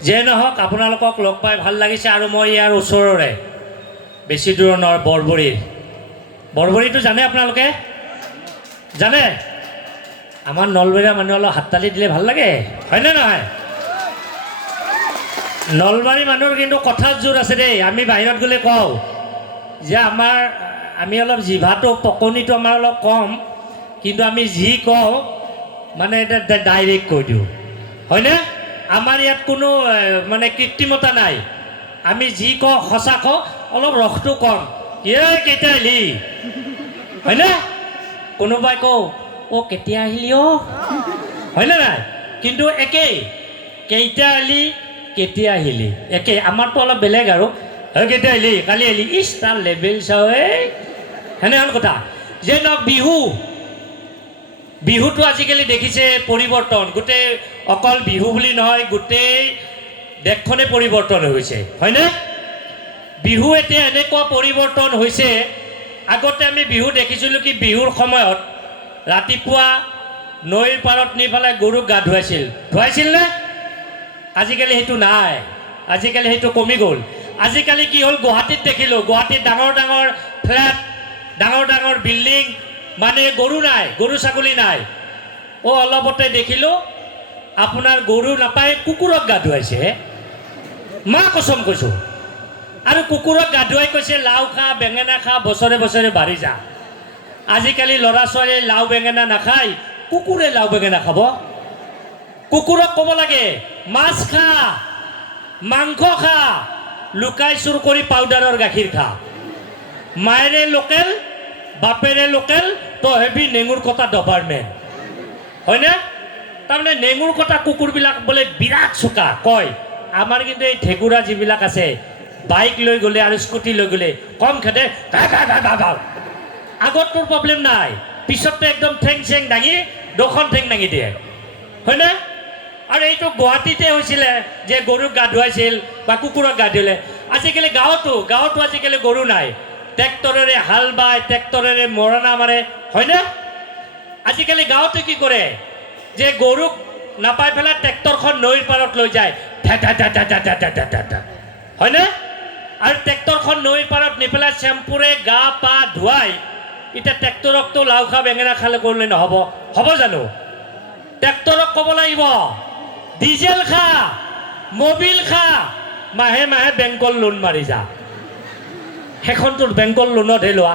যে নহওক আপোনালোকক লগ পাই ভাল লাগিছে আৰু মই ইয়াৰ ওচৰৰে বেছি দূৰ নহয় বৰবৰীটো জানে আপোনালোকে জানে আমাৰ নলবৰীয়া মানুহ অলপ হাততালি দিলে ভাল লাগে হয়নে নহয় নলবাৰী মানুহৰ কিন্তু কথাত জোৰ আছে দেই আমি বাহিৰত গ'লে কওঁ যে আমি অলপ জিভাটো পকনিটো আমাৰ অলপ কম কিন্তু আমি যি কওঁ মানে এটা ডাইৰেক্ট কৈ দিওঁ হয়নে আমাৰ ইয়াত কোনো মানে কৃত্ৰিমতা নাই আমি যি কওঁ সঁচা কওঁ অলপ ৰসটো কম কেতিয়া আহিলি হয়নে কোনোবাই কওঁ অ' কেতিয়া আহিলি অ' হয়নে নাই কিন্তু একেই কেইটা আহিলি কেতিয়া আহিলি একেই আমাৰতো অলপ বেলেগ আৰু কেতিয়া আহিলি কালি আহিলি ইছ তাৰ লেভেল চাওঁ সেনেহেন কথা যে নহওক বিহুটো আজিকালি দেখিছে পৰিৱৰ্তন গোটেই অকল বিহু বুলি নহয় গোটেই দেশখনে পৰিৱৰ্তন হৈ গৈছে হয়নে বিহু এতিয়া এনেকুৱা পৰিৱৰ্তন হৈছে আগতে আমি বিহু দেখিছিলোঁ কি বিহুৰ সময়ত ৰাতিপুৱা নৈৰ পাৰত নি পেলাই গৰুক গা ধুৱাইছিল নে আজিকালি সেইটো নাই আজিকালি সেইটো কমি গ'ল আজিকালি কি হ'ল গুৱাহাটীত দেখিলোঁ গুৱাহাটীত ডাঙৰ ডাঙৰ ফ্লেট ডাঙৰ বিল্ডিং মানে গৰু নাই গৰু ছাগলী নাই অলপতে দেখিলোঁ আপোনাৰ গৰু নাপায় কুকুৰক গা ধুৱাইছে মা কচম কৈছোঁ আৰু কুকুৰক গা ধুৱাই কৈছে লাও খা বেঙেনা খা বছৰে বছৰে বাঢ়ি যা আজিকালি ল'ৰা ছোৱালীয়ে লাও বেঙেনা নাখায় কুকুৰে লাও বেঙেনা খাব কুকুৰক ক'ব লাগে মাছ খা মাংস খা লুকাই চুৰ কৰি পাউডাৰৰ গাখীৰ খা মায়েৰে লোকেল বাপেৰে লোকেল তো হেভি নেঙুৰ কটা ডবাৰমেন হয়নে তাৰমানে নেঙুৰ কটা কুকুৰবিলাক বোলে বিৰাট চোকা কয় আমাৰ কিন্তু এই ঠেকুৰা যিবিলাক আছে বাইক লৈ গ'লে আৰু স্কুটি লৈ গ'লে কম খেদে আগত তোৰ প্ৰব্লেম নাই পিছততো একদম ঠেং চেং দাঙি দুখন ঠেং দাঙি দিয়ে হয়নে আৰু এইটো গুৱাহাটীতে হৈছিলে যে গৰুক গা ধুৱাইছিল বা কুকুৰক গা ধুৱালে আজিকালি গাঁৱতো আজিকালি গৰু নাই ট্ৰেক্টৰেৰে হাল বায় ট্ৰেক্টৰেৰে মৰণা মাৰে হয়নে আজিকালি গাঁৱতে কি কৰে যে গৰুক নাপাই পেলাই ট্ৰেক্টৰখন নৈৰ পাৰত লৈ যায় হয়নে আৰু ট্ৰেক্টৰখন নৈৰ পাৰত নি পেলাই চেম্পুৰে গা পা ধুৱাই এতিয়া ট্ৰেক্টৰকতো লাও খা বেঙেনা খালে কৰিলে নহ'ব হ'ব জানো ট্ৰেক্টৰক ক'ব লাগিব ডিজেল খা মবিল খা মাহে মাহে বেংকৰ লোন মাৰি যা সেইখনতো বেংকৰ লোনতহে লোৱা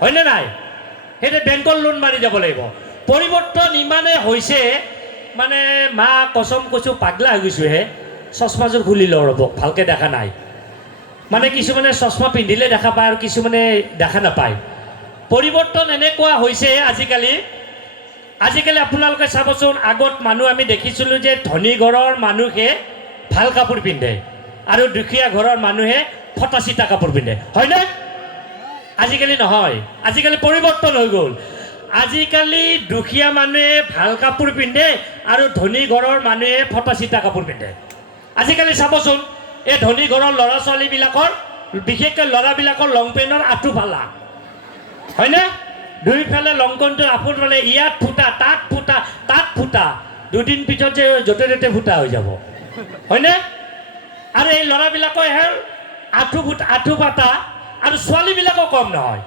হয়নে নাই সেইটো বেংকৰ লোন মাৰি যাব লাগিব পৰিৱৰ্তন ইমানে হৈছে মানে মা কচম কৈছোঁ পাগলা হৈ গৈছোঁহে চশমাযোৰ খুলি লওঁ ৰ'ব ভালকৈ দেখা নাই মানে কিছুমানে চশমা পিন্ধিলে দেখা পায় আৰু কিছুমানে দেখা নাপায় পৰিৱৰ্তন এনেকুৱা হৈছে আজিকালি আপোনালোকে চাবচোন আগত মানুহ আমি দেখিছিলোঁ যে ধনী ঘৰৰ মানুহে ভাল কাপোৰ পিন্ধে আৰু দুখীয়া ঘৰৰ মানুহে ফটা চিটা কাপোৰ পিন্ধে হয়নে আজিকালি নহয় আজিকালি পৰিৱৰ্তন হৈ গ'ল আজিকালি দুখীয়া মানুহে ভাল কাপোৰ পিন্ধে আৰু ধনী ঘৰৰ মানুহে ফটা চিটা কাপোৰ পিন্ধে আজিকালি চাবচোন এই ধনী ঘৰৰ ল'ৰা ছোৱালীবিলাকৰ বিশেষকৈ ল'ৰাবিলাকৰ লং পেণ্টৰ আঁঠু ফালা হয়নে দুইফালে লংকনটো আঁঠুত মানে ইয়াত ফুটা তাত ফুটা দুদিন পিছত যে য'তে ত'তে ফুটা হৈ যাব হয়নে আৰু এই ল'ৰাবিলাকৰ আঁঠু পাতা আৰু ছোৱালীবিলাকো কম নহয়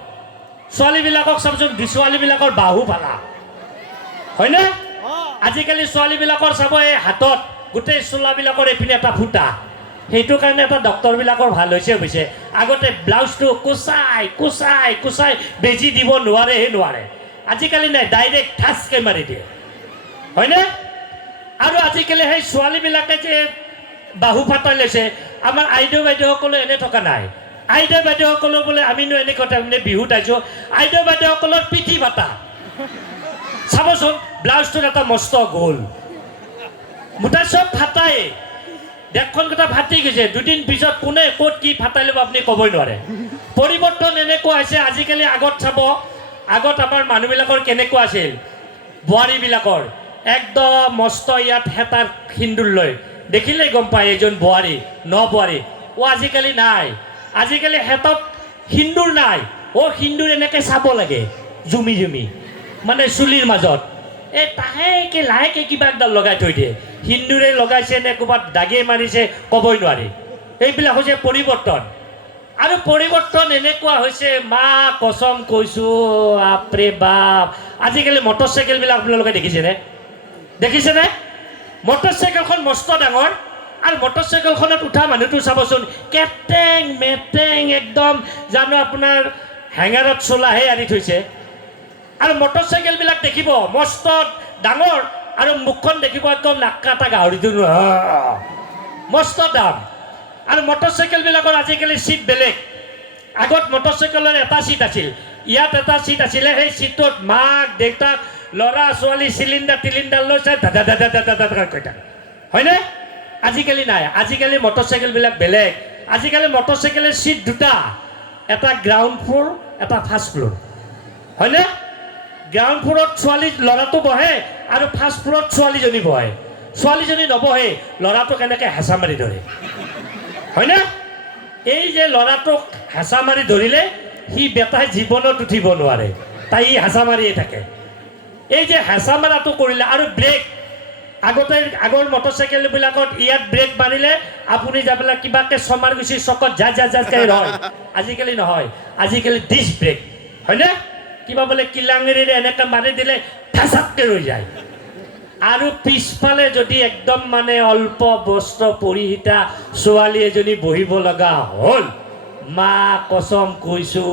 ছোৱালীবিলাকক চাবচোন ছোৱালীবিলাকৰ বাহু ফালা হয়নে আজিকালি ছোৱালীবিলাকৰ চাব এই হাতত গোটেই চোলাবিলাকৰ এইপিনে এটা ফুটা সেইটো কাৰণে এটা ডক্টৰবিলাকৰ ভাল হৈছে আগতে ব্লাউজটো কোচাই বেজি দিব নোৱাৰে আজিকালি নাই ডাইৰেক্ট ঠাচকৈ মাৰি দিয়ে হয়নে আৰু আজিকালি সেই ছোৱালীবিলাকে যে বাহু ফাটাই লৈছে আমাৰ আইদেউ বাইদেউসকলে এনে থকা নাই আইদেউ বাইদেউসকলেও বোলে আমিনো এনেকুৱা তাৰমানে বিহুত আহিছোঁ আইদেউ বাইদেউসকলৰ পিঠি ফাটা চাবচোন ব্লাউজটোত এটা মস্ত গ'ল মুঠা চব ফাটাই দেশখন কথা ফাটি গৈছে দুদিন পিছত কোনে ক'ত কি ফাটাই ল'ব আপুনি ক'বই নোৱাৰে পৰিৱৰ্তন এনেকুৱা হৈছে আজিকালি আগত আমাৰ মানুহবিলাকৰ কেনেকুৱা আছিল বোৱাৰীবিলাকৰ একদম মস্ত ইয়াত হেতাৰ সিন্দুৰ লৈ দেখিলেই গম পায় এজন বোৱাৰী বোৱাৰী আজিকালি নাই আজিকালি হেতত সিন্দুৰ নাই সিন্দুৰ এনেকৈ চাব লাগে জুমি মানে চুলিৰ মাজত এই লাহেকৈ লাহেকৈ কিবা একডাল লগাই থৈ দিয়ে হিন্দুৰে লগাইছে নে ক'ৰবাত দাগে মাৰিছে ক'বই নোৱাৰি এইবিলাক হৈছে পৰিৱৰ্তন আৰু পৰিৱৰ্তন এনেকুৱা হৈছে মা কচম কৈছোঁ আপৰে বাপ আজিকালি মটৰচাইকেলবিলাক আপোনালোকে দেখিছেনে মটৰচাইকেলখন মস্ত ডাঙৰ আৰু মটৰচাইকেলখনত উঠা মানুহটো চাবচোন কেটেং মেটেং একদম জানো আপোনাৰ হেঙাৰত চলাহে আনি থৈছে আৰু মটৰচাইকেলবিলাক দেখিব মস্ত ডাঙৰ আৰু মুখখন দেখিব একদম নাকাটা গাহৰিটো মস্ত দাম আৰু মটৰচাইকেলবিলাকৰ আজিকালি চিট বেলেগ আগত মটৰচাইকেলৰ এটা চিট আছিল ইয়াত এটা চিট আছিলে সেই চিটটোত মাক দেউতাক ল'ৰা ছোৱালী চিলিণ্ডাৰ লৈ চাই দাদা দাদা দাদা দাদা কৈ থাকে হয়নে আজিকালি নাই আজিকালি মটৰচাইকেলবিলাক বেলেগ আজিকালি মটৰচাইকেলৰ চিট দুটা এটা গ্ৰাউণ্ড ফ্ল'ৰ এটা ফাৰ্ষ্ট ফ্ল'ৰ হয়নে গ্ৰাউণ্ড ফ্ল'ৰত ল'ৰাটো বহে আৰু ফাৰ্ষ্ট ফ্ল'ৰত ছোৱালীজনী বহে ছোৱালীজনী নবহে ল'ৰাটোক এনেকৈ হেঁচা মাৰি ধৰে হয়নে এই যে ল'ৰাটোক হেঁচা মাৰি ধৰিলে সি বেটাই জীৱনত উঠিব নোৱাৰে তাই হেঁচা মাৰিয়ে থাকে এই যে হেঁচা মাৰাটো কৰিলে আৰু ব্ৰেক আগৰ মটৰচাইকেলবিলাকত ইয়াত ব্ৰেক মাৰিলে আপুনি যাবলৈ কিবাকৈ ছমাৰ গুচি চকত যাকে ৰয় আজিকালি নহয় আজিকালি ডিছ ব্ৰেক হয়নে কিবা বোলে কিলাঙেৰিৰে এনেকৈ মাৰি দিলে ঠাচাককৈ ৰৈ যায় আৰু পিছফালে যদি একদম মানে অল্প বস্ত্ৰ পৰিহিতা ছোৱালী এজনী বহিব লগা হ'ল মা কচম কৈছোঁ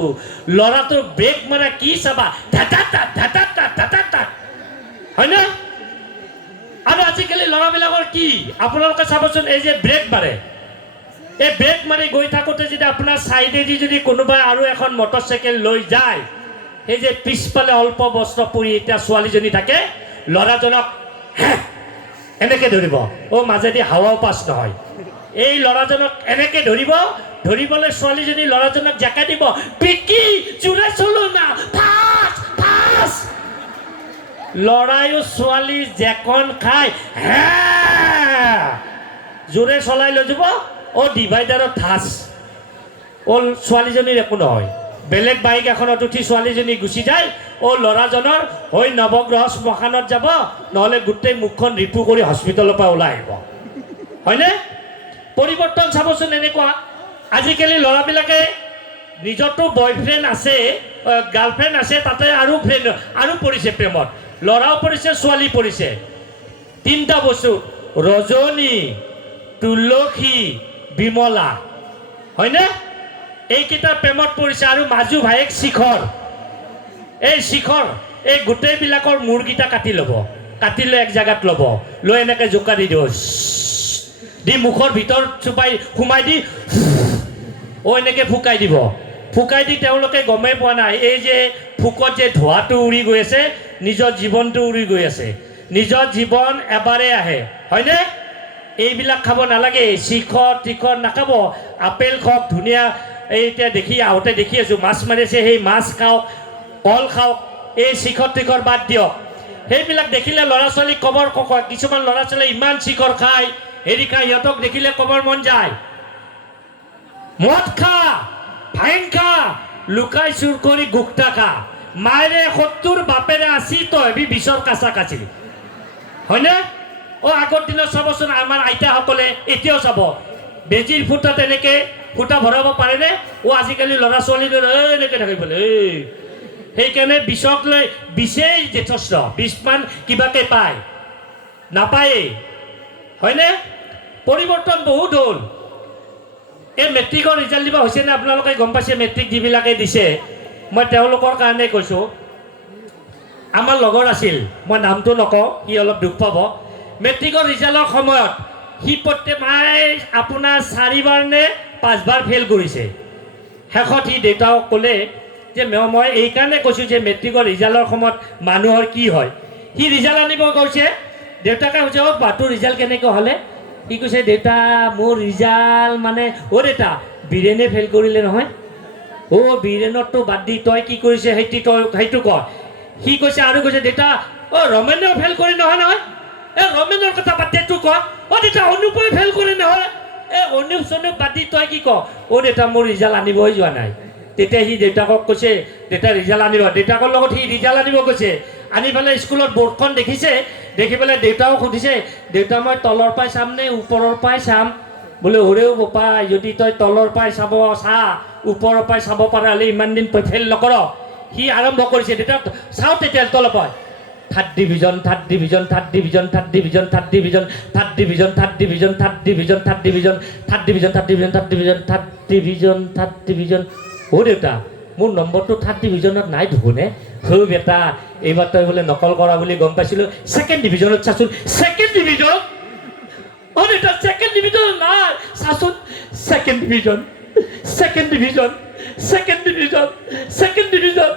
ল'ৰাটোৰ ব্ৰেক মাৰা কি চাবা হয়নে আৰু আজিকালি ল'ৰাবিলাকৰ কি আপোনালোকে চাবচোন এই যে ব্ৰেক মাৰে এই ব্ৰেক মাৰি গৈ থাকোঁতে যদি আপোনাৰ ছাইডেদি যদি কোনোবাই আৰু এখন মটৰচাইকেল লৈ যায় সেই যে পিছফালে অল্প বস্ত্ৰ পৰিহিতা ছোৱালীজনী থাকে ল'ৰাজনক এনেকৈ ধৰিব মাজেদি হাৱাও পাছ নহয় এই ল'ৰাজনক এনেকৈ ধৰিবলৈ ছোৱালীজনী ল'ৰাজনক জেকা দিব পিকি জোৰে চলো না ফাছ ল'ৰায়ো ছোৱালী জেকন খাই জোৰে চলাই লৈ যাব ডিভাইডাৰত ঠাচ ছোৱালীজনীৰ একো নহয় বেলেগ বাইক এখনত উঠি ছোৱালীজনী গুচি যায় ল'ৰাজনৰ হৈ নৱগ্ৰহ শ্মশানত যাব নহ'লে গোটেই মুখখন ৰিপু কৰি হস্পিটেলৰ পৰা ওলাই আহিব হয়নে পৰিৱৰ্তন চাবচোন এনেকুৱা আজিকালি ল'ৰাবিলাকে নিজৰতো বয়ফ্ৰেণ্ড আছে গাৰ্লফ্ৰেণ্ড আছে তাতে আৰু পৰিছে প্ৰেমত ল'ৰাও পৰিছে ছোৱালী পৰিছে তিনিটা বস্তু ৰজনী তুলসী বিমলা হয়নে এইকেইটা প্ৰেমত পৰিছে আৰু মাজু ভায়েক শিখৰ এই গোটেইবিলাকৰ মূৰকেইটা কাটি লৈ এক জেগাত ল'ব লৈ এনেকৈ জোকা দি দিব দি মুখৰ ভিতৰত সোমাই দি এনেকৈ ফুকাই দি তেওঁলোকে গমেই পোৱা নাই এই যে ফুকত যে ধোঁৱাটো উৰি গৈ আছে নিজৰ জীৱনটো উৰি গৈ আছে নিজৰ জীৱন এবাৰে আহে হয়নে এইবিলাক খাব নালাগে শিখৰ নাখাব আপেল খাওক ধুনীয়া এতিয়া আহোঁতে দেখি আছোঁ মাছ মাৰিছে সেই মাছ খাওক কল খাওক এই শিখৰ বাদ দিয়ক সেইবিলাক দেখিলে ল'ৰা ছোৱালীক ক'বৰ কিছুমান ল'ৰা ছোৱালীয়ে ইমান শিখৰ খায় হেৰি খায় সিহঁতক দেখিলে ক'বৰ মন যায় মদ খা ভাইন খা লুকাই চুৰ কৰি গুপ্তা খা মায়েৰে 70 বাপেৰে 80 তই বিছৰ কাছা কাচিলি হয়নে আগৰ দিনত চাবচোন আমাৰ আইতাসকলে এতিয়াও চাব বেজীৰ ফুটাত এনেকৈ ফুটা ভৰাব পাৰেনে আজিকালি ল'ৰা ছোৱালী এনেকৈ থাকিবলৈ সেইকাৰণে বিষক লৈ বিশেষ যথেষ্ট 20মান কিবাকৈ পায় নাপায়েই হয়নে পৰিৱৰ্তন বহুত হ'ল এই মেট্ৰিকৰ ৰিজাল্ট দিব হৈছেনে আপোনালোকে গম পাইছে মেট্ৰিক যিবিলাকে দিছে মই তেওঁলোকৰ কাৰণে কৈছোঁ আমাৰ লগৰ আছিল মই নামটো নকওঁ সি অলপ দুখ পাব মেট্ৰিকৰ ৰিজাল্টৰ সময়ত সি আপোনাৰ 4বাৰ নে 5বাৰ ফেইল কৰিছে শেষত সি দেউতাক ক'লে যে মই এইকাৰণে কৈছোঁ যে মেট্ৰিকৰ ৰিজাল্টৰ সময়ত মানুহৰ কি হয় সি ৰিজাল্ট আনিব কৈছে দেউতাকে কৈছে তোৰ ৰিজাল্ট কেনেকৈ হ'লে সি কৈছে দেউতা মোৰ ৰিজাল্ট মানে দেউতা বীৰেণে ফেইল কৰিলে নহয় বীৰেণৰটো বাদ দি তই কি কৰিছে সেইটো ক সি কৈছে আৰু কৈছে দেউতা ৰমেনেও ফেইল কৰি নহয় ৰমেনৰ কথা বাদ দে তোৰ ক দেউতা অনুপে ফেইল কৰি নহয় অনুপ চনুপ বাদ দি তই কি ক দেউতা মোৰ ৰিজাল্ট আনিবই যোৱা নাই তেতিয়া সি দেউতাকক কৈছে দেউতা ৰিজাল্ট আনিব দেউতাকৰ লগত সি ৰিজাল্ট আনিব কৈছে আনি পেলাই স্কুলত বৰ্ডখন দেখিছে, দেখি পেলাই দেউতাও সুধিছে, দেউতা মই তলৰ পৰাই চাম নে ওপৰৰ পৰাই চাম? বোলে ওৰেও বোপাই, যদি তই তলৰ পৰাই চাব চা, ওপৰৰ পৰাই চাব পাৰা হ'লে ইমান দিন ফেইল নকৰ। সি আৰম্ভ কৰিছে, তেতিয়া চাওঁ তেতিয়া তলৰ পৰাই third division, third division, third division, third division, third division, third division, third division, third division, third division, third division, third division, third division, third division, third division. অ' দেউতা, মোৰ নম্বৰটো থাৰ্ড ডিভিজনত নাই দেখোনে। হৌ বেটা, এইবাৰ তই বোলে নকল কৰা বুলি গম পাইছিলোঁ। ছেকেণ্ড ডিভিজনত চাচোন, ছেকেণ্ড ডিভিজন। অ' দেউতা, ছেকেণ্ড ডিভিজনত নাই, চাচোন second division, second division, second division, second division.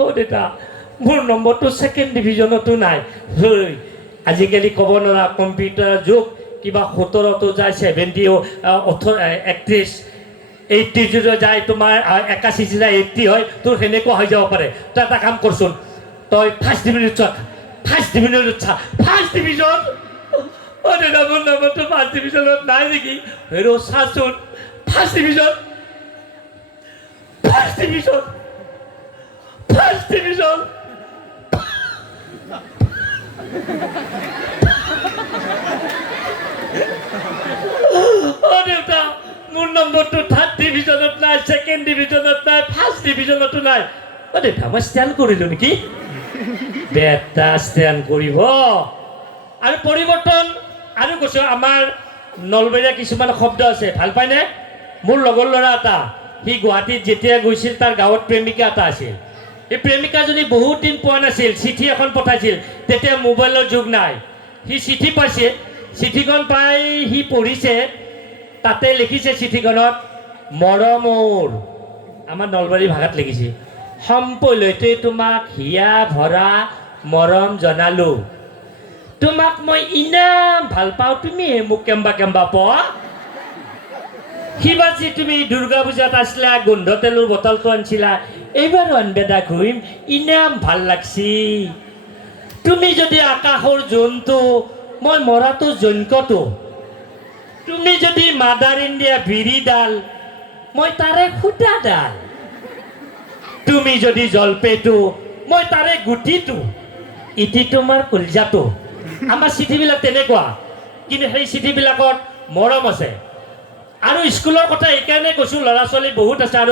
অ' দেউতা, মোৰ নম্বৰটো ছেকেণ্ড ডিভিজনতো নাই। হৈ আজিকালি ক'ব নোৱাৰা, কম্পিউটাৰ যুগ, কিবা 17তো যায়, 70 31 80 যদি যায়, তোমাৰ 81 যায় 80 হয়, তোৰ সেনেকুৱা হৈ যাব পাৰে। তই এটা কাম কৰচোন, তই ফাৰ্ষ্ট ডিভিজনত চা, ফাৰ্ষ্ট ডিভিজনত চা, ফাৰ্ষ্ট ডিভিজন। অ' দেউতা, মোৰ নম্বৰটো ফাৰ্ষ্ট ডিভিজনত নাই নেকি? হেৰ' চাচোন, first division, first division, first division. অ' দেউতা, মোৰ নম্বৰটো থাৰ্ড ডিভিজনত নাই, ছেকেণ্ড ডিভিজনত নাই, ফাৰ্ষ্ট ডিভিজনতো নাই। অ' দেউতা, মই ষ্টেণ্ড কৰিলোঁ নেকি? বেটা ষ্টেণ্ড কৰিব। আৰু পৰিৱৰ্তন আৰু কৈছোঁ, আমাৰ নলবৰীয়া কিছুমান শব্দ আছে, ভাল পায়নে? মোৰ লগৰ ল'ৰা এটা, সি গুৱাহাটীত যেতিয়া গৈছিল, তাৰ গাঁৱত প্ৰেমিকা এটা আছিল। এই প্ৰেমিকাজনী বহুত দিন পোৱা নাছিল, চিঠি এখন পঠাইছিল। তেতিয়া মোবাইলৰ যুগ নাই। সি চিঠি পাইছে, চিঠিখন পাই সি পঢ়িছে, তাতে লিখিছে চিঠিখনত, মৰমৰ, আমাৰ নলবাৰী ভাষাত লিখিছে, সম্পলৈতে তোমাক হিয়া ভৰা মৰম জনালোঁ। তোমাক মই ইনাম ভাল পাওঁ, তুমিহে মোক কেম্বা কেম্বা পোৱা। সিবাৰ যে তুমি দুৰ্গা পূজাত আছিলা, গোন্ধ তেলৰ বটলটো আনিছিলা, এইবাৰো আনবেদা ঘূৰিম, ইনাম ভাল লাগছি। তুমি যদি আকাশৰ জন্তু, মই মৰাটো জন্যটো। তুমি যদি মাদাৰ ইণ্ডিয়া বিৰিডাল, মই তাৰে খুটাডাল। তুমি যদি জলপেটো, মই তাৰে গুটিটো। ইটি তোমাৰ কলজাটো। আমাৰ চিঠিবিলাক তেনেকুৱা, কিন্তু সেই চিঠিবিলাকত মৰম আছে। আৰু স্কুলৰ কথা এইকাৰণে কৈছোঁ, ল'ৰা ছোৱালী বহুত আছে। আৰু